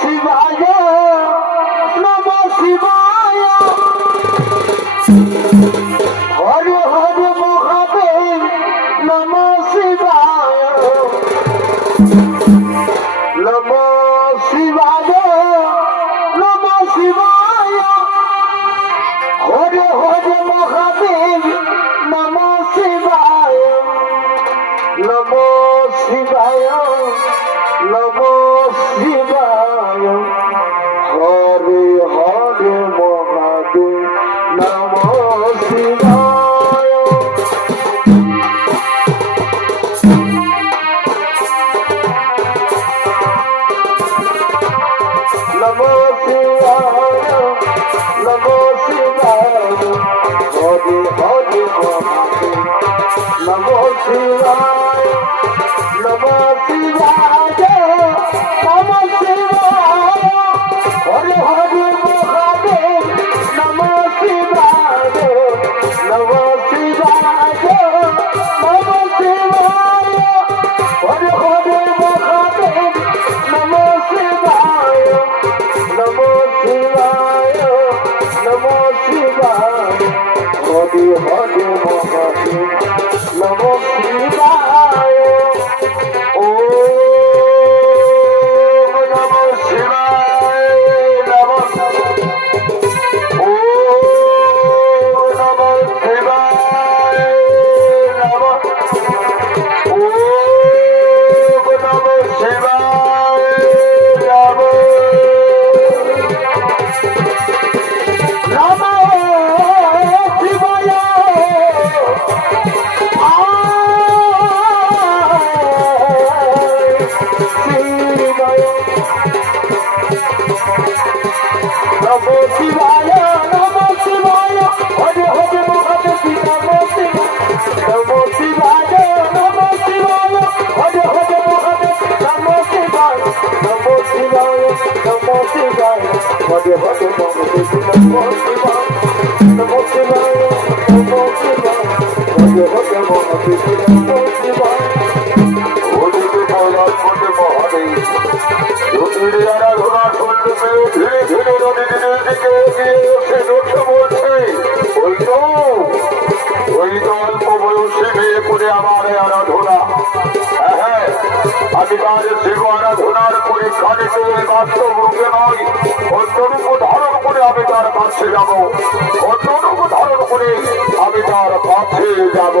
শিবায় নমঃ শিবায় হরে হরে মহাদেব নমঃ শিবায় নমঃ শিবায় নমঃ শিবায় হরে হরে মহাদেব নমঃ শিবায় নমঃ শিবায় নমঃ শিবায় হরে হরে মহাদেব নমঃ শিবায় নমঃ শিবায় নমঃ শিবায় হরে হরে মহাদেব নমঃ শিবায় নমঃ শিবায় নমঃ শিবায় হরে হরে মহাদেব নমঃ শিবায় নমঃ শিবায় নমঃ শিবায় হরে হরে মহাদেব নমঃ শিবায় নমঃ শিবায় নমঃ শিবায় হরে হরে মহাদেব নমঃ শিবায় আমি তার শিব আরাধনার পরীক্ষা নিতে বাস্তব রূপে নয় অন্যরূপ ধারণ করে আমি তার কাছে যাব অন্যরূপ ধারণ করে আমি তার কাছে যাব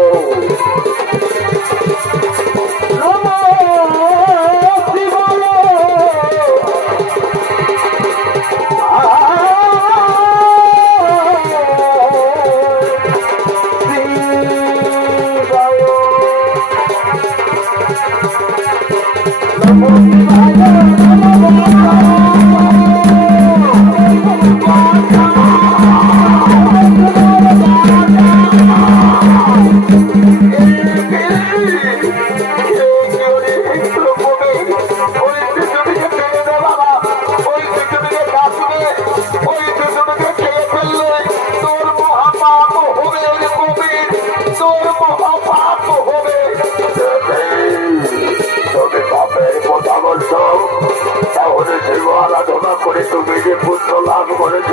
তাহলে শিব আরাধনা করে তুমি যে পুত্র লাভ করেছ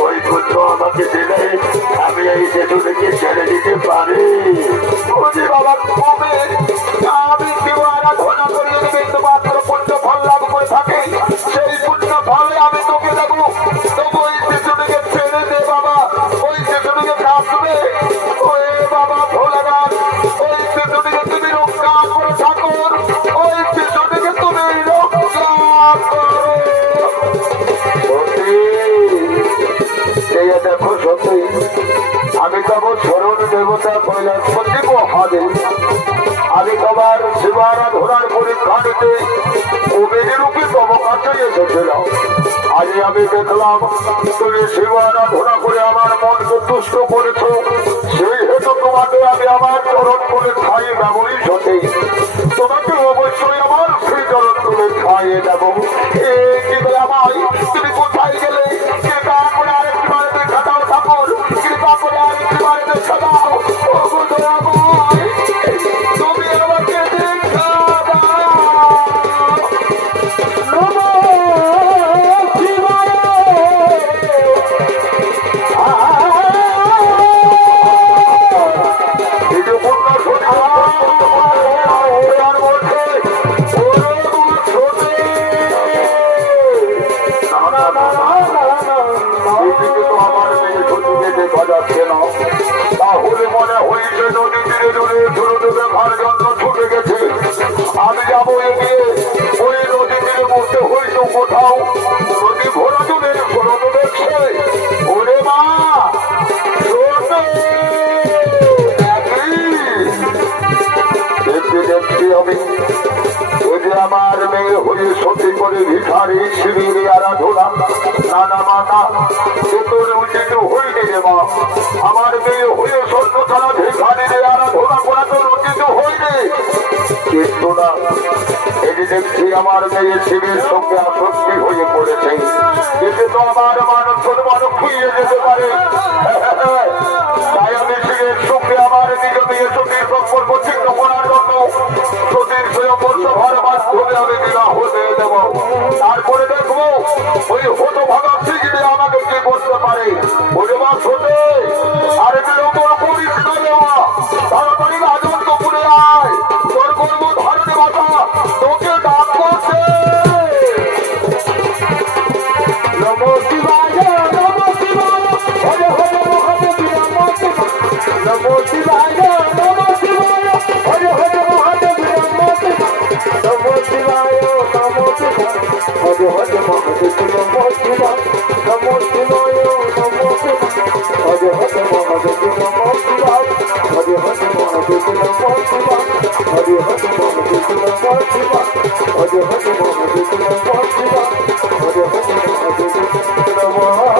ওই পুত্র আমাকে দিলে আমি এই সেতুটিকে ছেড়ে দিতে পারি বাবা কবে আমি শিব আরাধনা করি কিন্তু মাত্র পুত্র ফল লাভ করে থাকে সেই পুত্র ফলে আমি তোকে দেবো তবু ওই শিশুটিকে ছেড়ে দে বাবা ওই শিশুটিকে কাঁদবে ওই বাবা ভোলানাথ ওই শিশুটিকে তুমি রক্ষা করে ঠাকুর ওই শিশুটিকে তুমি রক্ষা করো দেখো সত্যি আমি তব স্মরণ দেবতা কৈলাসপতি মহাদেব আমি তোমার শিবারাধনার পরীক্ষা নিতে কবির রূপে তব কাছে এসেছিলাম আজ আমি দেখলাম তুমি শিবারাধনা করে আমার মনকে তুষ্ট করেছ সেই হেতু তোমাকে আমি আমার চরণ করে খাই ব্যবহৃত হতে তোমাকে অবশ্যই আমার সেই চরণ করে খাইয়ে দেব এই আমায় তুমি কোথায় গেলে কৃপা করে আরেকটি বাড়িতে খাটাও ঠাকুর কৃপা করে আরেকটি বাড়িতে খাটাও তুমি আমাকে দেখা দাও এদিকে তো আমার মেয়ে সতীকে দেখা যাচ্ছে না। তাহলে মনে হয়েছে নদী তীরে দূরে ছোট দেখার জন্য ছুটে গেছে। আমি যাবো এগিয়ে ওই নদী তীরে বসতে হইতো কোথাও নদী ঘোরা দূরে ঘোরা তো দেখছে। ওরে মা দেখছি আমি ওই যে আমার মেয়ে হয়ে সত্যি করে ভিখারি শিবিরে আরাধনা নানা মাতা তোর উচিত হইনি রে মা। আমার মেয়ে হয়ে সত্য ছাড়া ভিখারিরে আরাধনা করা তোর উচিত হইনি। কিন্তু না এটি দেখছি আমার মেয়ে শিবের সঙ্গে আসক্তি হয়ে পড়েছে। এতে তো আমার মানব মানুষ খুইয়ে যেতে পারে। তাই আমি শিবের সঙ্গে আমার নিজ মেয়ে সতীর সম্পর্ক ছিন্ন করার জন্য সতীর স্বয়ংবর্ষভার মাধ্যমে আমি বিবাহ দিয়ে দেব। তারপরে দেখবো ওই হতো ভাগা শিখলে আমাকে কি করতে পারে। ওই মাস হতে আরে বিলম্ব করিস না দেওয়া তাড়াতাড়ি রাজত্ব করে আয়। তোর কর্ম ধারণে বাতা তোকে ডাক করছে। নমো শিবায় নমো শিবায় হরে হরে মহাদেব নমো শিবায় নমো শিবায় নমো শিবায় হরে হরে মহাদেব নমো শিবায় নমো শিবায় নমো শিবায় হরে হরে মহাদেব নমো শিবায় নমো শিবায় নমো শিবায় হরে হরে মহাদেব নমো শিবায় হরে হরে মহাদেব নমো শিবায় হরে হরে মহাদেব নমো শিবায় হরে হরে মহাদেব নমো শিবায় হরে হরে মহাদেব নমো